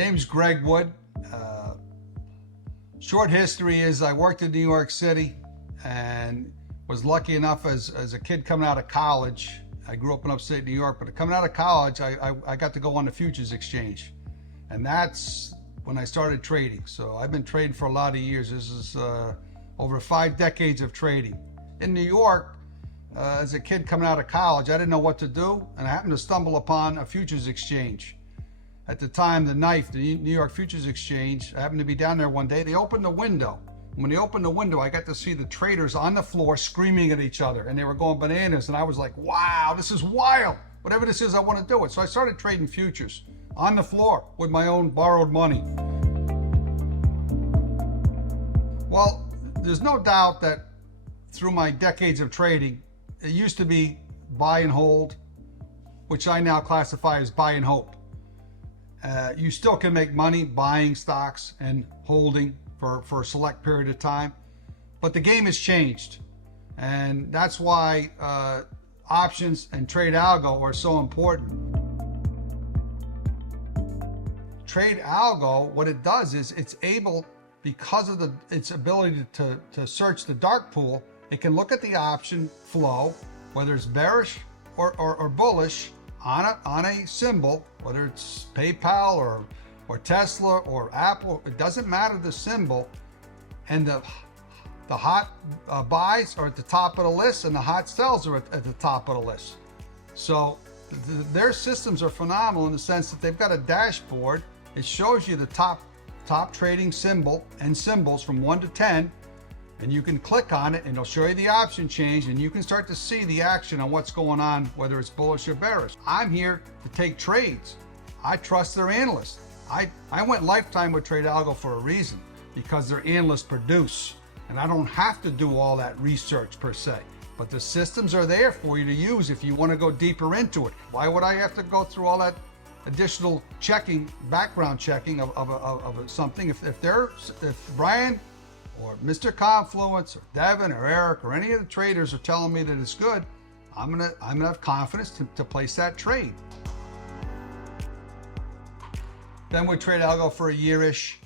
Name's Greg Wood. Short history is I worked in New York City and was lucky enough as a kid coming out of college. I grew up in upstate New York, but coming out of college, I got to go on the futures exchange. And that's when I started trading. So I've been trading for a lot of years. This is over 5 decades of trading. In New York, as a kid coming out of college, I didn't know what to do, and I happened to stumble upon a futures exchange. At the time, the New York Futures Exchange, I happened to be down there one day. They opened the window. When they opened the window, I got to see the traders on the floor screaming at each other, and they were going bananas. And I was like, wow, this is wild. Whatever this is, I want to do it. So I started trading futures on the floor with my own borrowed money. Well, there's no doubt that through my decades of trading, it used to be buy and hold, which I now classify as buy and hope. You still can make money buying stocks and holding for a select period of time, but the game has changed. And that's why options and TradeAlgo are so important. TradeAlgo, what it does is it's able, because of its ability to search the dark pool, it can look at the option flow, whether it's bearish or bullish, on a symbol, whether it's PayPal or Tesla or Apple. It doesn't matter the symbol, and the hot buys are at the top of the list and the hot sells are at the top of the list. So their systems are phenomenal in the sense that they've got a dashboard. It shows you the top trading symbol and symbols from 1 to 10, and you can click on it and it'll show you the option change, and you can start to see the action on what's going on, whether it's bullish or bearish. I'm here to take trades. I trust their analysts. I went lifetime with TradeAlgo for a reason, because their analysts produce, and I don't have to do all that research per se, but the systems are there for you to use if you want to go deeper into it. Why would I have to go through all that additional checking, background checking of something? If Brian or Mr. Confluence or Devin or Eric or any of the traders are telling me that it's good, I'm gonna have confidence to place that trade. Been with TradeAlgo for a year-ish.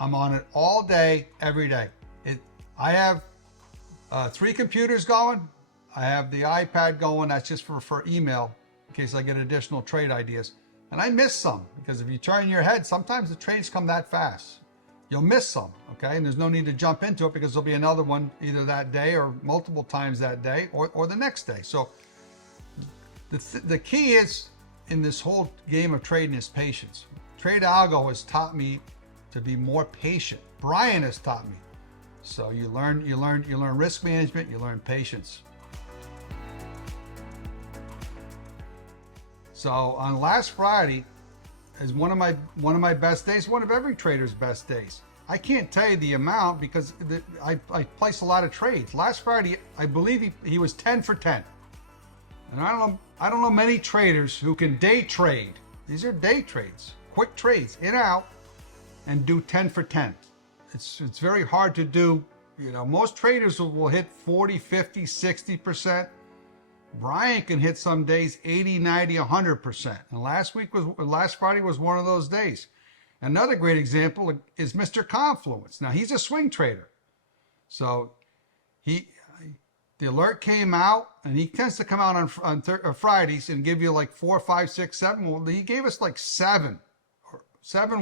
I'm on it all day, every day. I have 3 computers going. I have the iPad going. That's just for email, in case I get additional trade ideas. And I miss some, because if you turn your head, sometimes the trades come that fast. You'll miss some, okay? And there's no need to jump into it, because there'll be another one either that day or multiple times that day or the next day. So the key is, in this whole game of trading, is patience. TradeAlgo has taught me to be more patient. Brian has taught me. So you learn risk management, you learn patience. So on last Friday is one of my best days, one of every trader's best days. I can't tell you the amount, because I place a lot of trades. Last Friday, I believe he was 10 for 10. And I don't know many traders who can day trade. These are day trades, quick trades, in out, and do 10 for 10. It's very hard to do. You know, most traders will hit 40, 50, 60%. Brian can hit some days 80, 90, 100%. And last Friday was one of those days. Another great example is Mr. Confluence. Now, he's a swing trader. So the alert came out, and he tends to come out on Fridays and give you like 4, 5, 6, 7. Well, he gave us like 7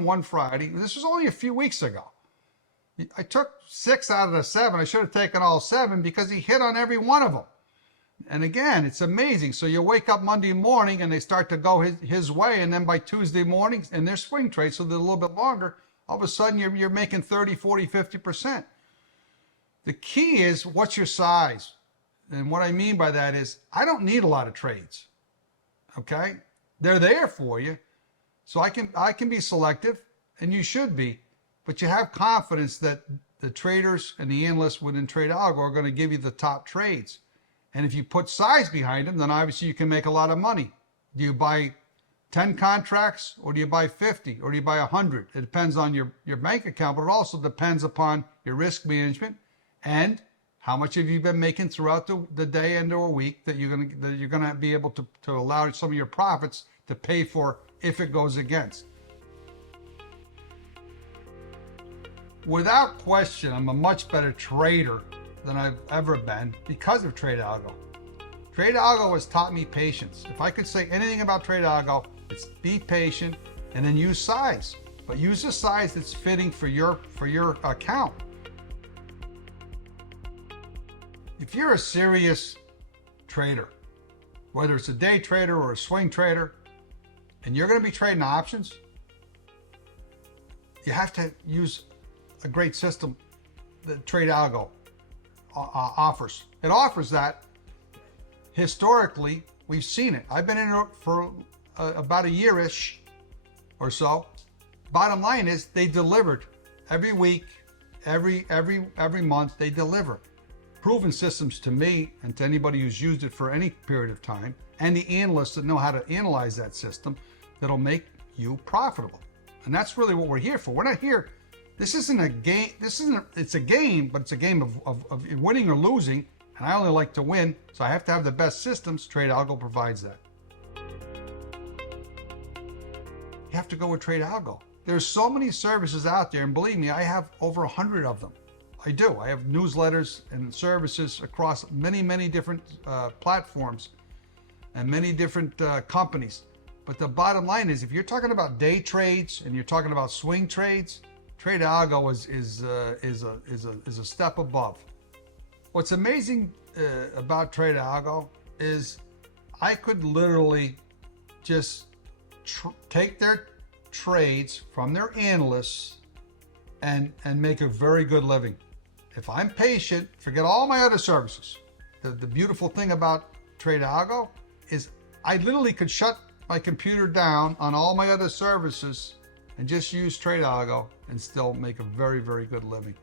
one Friday. This was only a few weeks ago. I took 6 out of the 7. I should have taken all 7, because he hit on every one of them. And again, it's amazing. So you wake up Monday morning and they start to go his way, and then by Tuesday morning, and they're swing trades, so they're a little bit longer, all of a sudden you're making 30, 40, 50%. The key is, what's your size? And what I mean by that is, I don't need a lot of trades. Okay? They're there for you. So I can be selective, and you should be, but you have confidence that the traders and the analysts within TradeAlgo are going to give you the top trades. And if you put size behind them, then obviously you can make a lot of money. Do you buy 10 contracts, or do you buy 50, or do you buy 100? It depends on your bank account, but it also depends upon your risk management and how much have you been making throughout the day and or week that you're gonna be able to allow some of your profits to pay for if it goes against. Without question, I'm a much better trader than I've ever been because of TradeAlgo. TradeAlgo has taught me patience. If I could say anything about TradeAlgo, it's be patient and then use size. But use a size that's fitting for your account. If you're a serious trader, whether it's a day trader or a swing trader, and you're going to be trading options, you have to use a great system that TradeAlgo offers. It offers that. Historically, we've seen it. I've been in it for about a year-ish or so. Bottom line is they delivered every week, every month. They deliver proven systems to me and to anybody who's used it for any period of time, and the analysts that know how to analyze that system that'll make you profitable. And that's really what we're here for. We're not here. This isn't a game. It's a game, but it's a game of winning or losing. And I only like to win, so I have to have the best systems. TradeAlgo provides that. You have to go with TradeAlgo. There's so many services out there, and believe me, I have over 100 of them. I do. I have newsletters and services across many different platforms and many different companies. But the bottom line is, if you're talking about day trades and you're talking about swing trades, TradeAlgo is a step above. What's amazing about TradeAlgo is I could literally just take their trades from their analysts and make a very good living. If I'm patient, forget all my other services. The beautiful thing about TradeAlgo is I literally could shut my computer down on all my other services and just use TradeAlgo and still make a very good living.